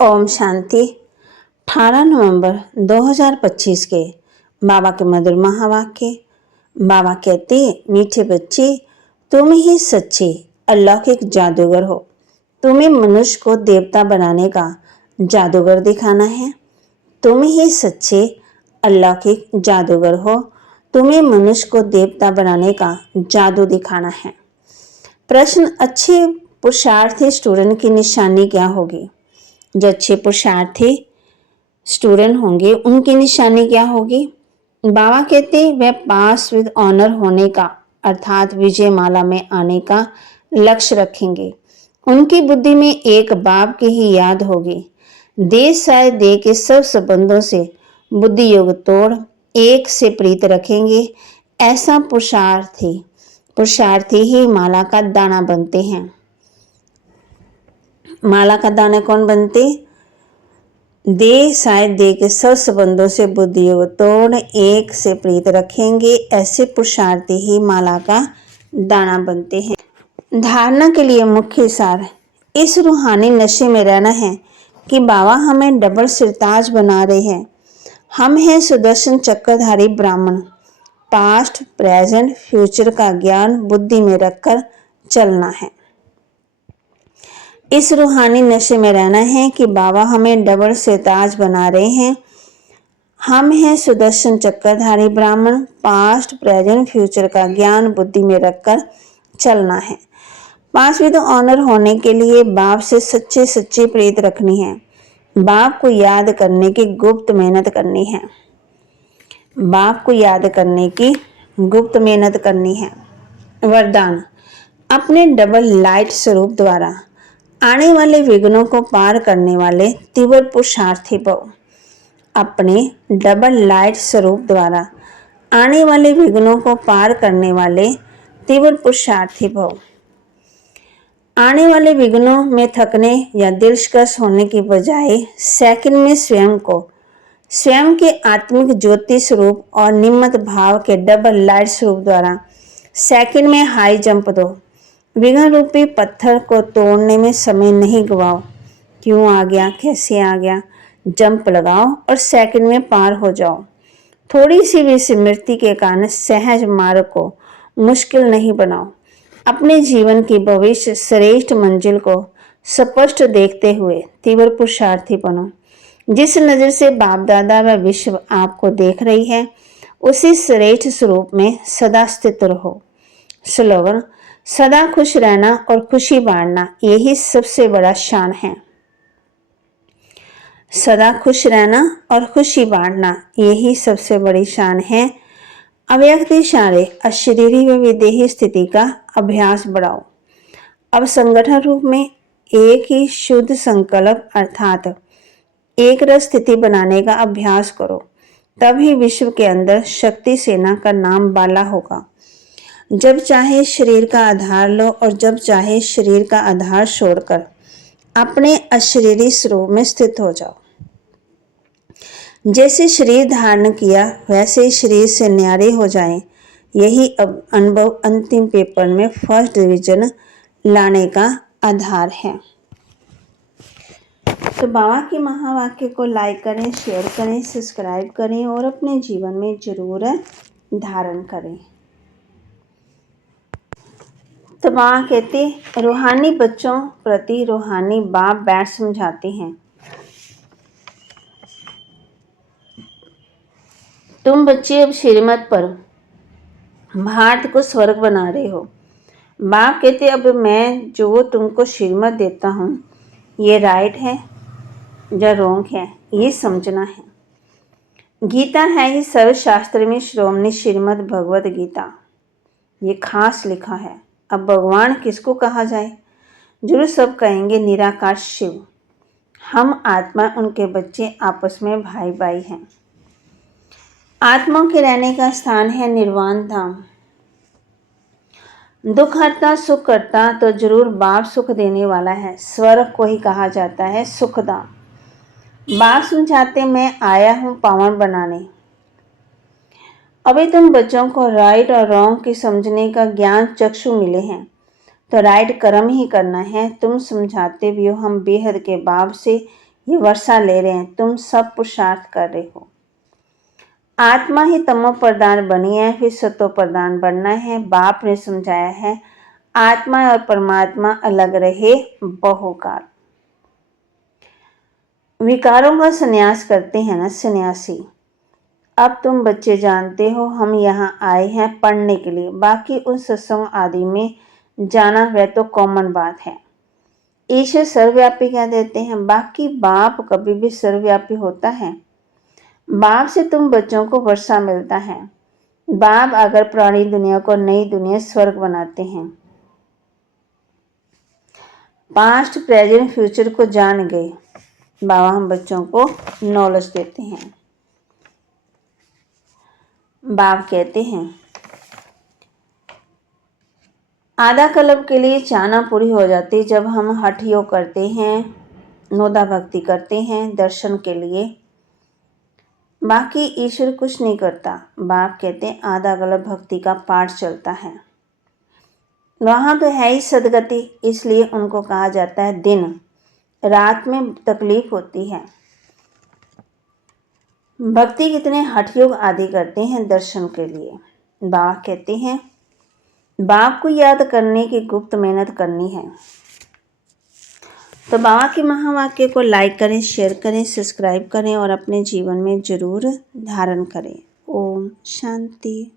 ओम शांति। 18 नवंबर 2025 के बाबा के मधुर महावाक्य। बाबा कहते, मीठे बच्चे, तुम ही सच्चे अलौकिक जादूगर हो। तुम्हें मनुष्य को देवता बनाने का जादूगर दिखाना है। तुम ही सच्चे अलौकिक जादूगर हो। तुम्हें मनुष्य को देवता बनाने का जादू दिखाना है। प्रश्न, अच्छे पुरुषार्थी स्टूडेंट की निशानी क्या होगी? जो अच्छे पुरुषार्थी स्टूडेंट होंगे उनकी निशानी क्या होगी? बाबा कहते, वह पास विद ऑनर होने का अर्थात विजय माला में आने का लक्ष्य रखेंगे। उनकी बुद्धि में एक बाप की ही याद होगी। देश साय दे के सब संबंधों से बुद्धि योग तोड़ एक से प्रीत रखेंगे। ऐसा पुरुषार्थी ही माला का दाना बनते हैं। माला का दाना कौन बनते? दे साय दे के सब संबंधों से बुद्धि योग तोड़ एक से प्रीत रखेंगे। ऐसे पुरुषार्थी ही माला का दाना बनते हैं। धारणा के लिए मुख्य सार, इस रूहानी नशे में रहना है कि बाबा हमें डबल सिरताज बना रहे हैं। हम हैं सुदर्शन चक्रधारी ब्राह्मण। पास्ट, प्रेजेंट, फ्यूचर का ज्ञान बुद्धि में रखकर चलना है। इस रूहानी नशे में रहना है कि बाबा हमें डबल सिरताज बना रहे हैं। हम हैं सुदर्शन चक्रधारी ब्राह्मण। पास्ट, प्रेजेंट, फ्यूचर का ज्ञान बुद्धि में रखकर चलना है। पास विद ऑनर होने के लिए बाप से सच्ची प्रीत रखनी है। बाप को याद करने की गुप्त मेहनत करनी है। बाप को याद करने की गुप्त मेहनत करनी है। वरदान, अपने डबल लाइट स्वरूप द्वारा आने वाले विघ्नों को पार करने वाले तीव्र पुरुषार्थी भव। अपने डबल लाइट स्वरूप द्वारा आने वाले विघ्नों को पार करने वाले तीव्र पुरुषार्थी भव। आने वाले विघ्नों में थकने या दिलकश होने की बजाय सेकंड में स्वयं के आत्मिक ज्योति स्वरूप और निम्मत भाव के डबल लाइट स्वरूप द्वारा सेकंड में हाई जंप दो। विघ्न रूपी पत्थर को तोड़ने में समय नहीं गवाओ। क्यों आ गया, कैसे आ गया, जंप लगाओ और सेकंड में पार हो जाओ। थोड़ी सी भी स्मृति के कारण सहज मार्ग को मुश्किल नहीं बनाओ। अपने जीवन की भविष्य श्रेष्ठ मंजिल को स्पष्ट देखते हुए तीव्र पुरुषार्थी बनो। जिस नजर से बाप दादा व विश्व आपको देख रही है उसी श्रेष्ठ स्वरूप में सदा स्थित रहो। स्लोगन, सदा खुश रहना और खुशी बांटना यही सबसे बड़ा शान है। सदा खुश रहना और खुशी बांटना यही सबसे बड़ी शान है। अव्यक्त इशारे अशरीरी व विदेही स्थिति का अभ्यास बढ़ाओ। अब संगठन रूप में एक ही शुद्ध संकल्प अर्थात एक रस स्थिति बनाने का अभ्यास करो। तभी विश्व के अंदर शक्ति सेना का नाम बाला होगा। जब चाहे शरीर का आधार लो और जब चाहे शरीर का आधार छोड़कर अपने अशरीरी स्वरूप में स्थित हो जाओ। जैसे शरीर धारण किया वैसे ही शरीर से न्यारे हो जाएं। यही अनुभव अंतिम पेपर में फर्स्ट डिवीजन लाने का आधार है। तो बाबा के महावाक्य को लाइक करें, शेयर करें, सब्सक्राइब करें और अपने जीवन में जरूर धारण करें। तो बाबा कहते, रूहानी बच्चों प्रति रूहानी बाप बैठ समझाते हैं। तुम बच्चे अब श्रीमत पर भारत को स्वर्ग बना रहे हो। बाप कहते, अब मैं जो तुमको श्रीमत देता हूँ ये राइट है या रॉन्ग है ये समझना है। गीता है ही सर्वशास्त्र में श्रोमणी श्रीमद भगवत गीता, ये खास लिखा है। अब भगवान किसको कहा जाए? जरूर सब कहेंगे निराकार शिव। हम आत्मा उनके बच्चे आपस में भाई भाई हैं। आत्माओं के रहने का स्थान है निर्वाण धाम। दुख हरता सुख करता तो जरूर बाप सुख देने वाला है। स्वर्ग को ही कहा जाता है सुखधाम। बाप समझाते, मैं आया हूँ पावन बनाने। अभी तुम बच्चों को राइट और रॉन्ग की समझने का ज्ञान चक्षु मिले हैं तो राइट कर्म ही करना है। तुम समझाते भी हो हम बेहद के बाप से ये वर्षा ले रहे हैं, तुम सब पुरुषार्थ कर रहे हो। आत्मा ही तमो प्रधान बनी है, फिर सतो प्रधान बनना है। बाप ने समझाया है आत्मा और परमात्मा अलग रहे बहुकाल। विकारों का संन्यास करते हैं ना सन्यासी। अब तुम बच्चे जानते हो हम यहाँ आए हैं पढ़ने के लिए, बाकी उन सत्संग आदि में जाना वह तो कॉमन बात है। ईश्वर सर्वव्यापी कह देते हैं, बाकी बाप कभी भी सर्वव्यापी होता है। बाप से तुम बच्चों को वर्षा मिलता है। बाप अगर पुरानी दुनिया को नई दुनिया स्वर्ग बनाते हैं। पास्ट प्रेजेंट फ्यूचर को जान गए बाबा हम बच्चों को नॉलेज देते हैं। बाप कहते हैं आधा कल्प के लिए चाहना पूरी हो जाती जब हम हठ योग करते हैं, नोदा भक्ति करते हैं दर्शन के लिए। बाकी ईश्वर कुछ नहीं करता। बाप कहते हैं आधा कल्प भक्ति का पाठ चलता है। वहाँ तो है ही सदगति, इसलिए उनको कहा जाता है दिन। रात में तकलीफ होती है। भक्ति कितने हठ योग आदि करते हैं दर्शन के लिए। बाबा कहते हैं बाप को याद करने की गुप्त मेहनत करनी है। तो बाबा के महावाक्य को लाइक करें, शेयर करें, सब्सक्राइब करें और अपने जीवन में जरूर धारण करें। ओम शांति।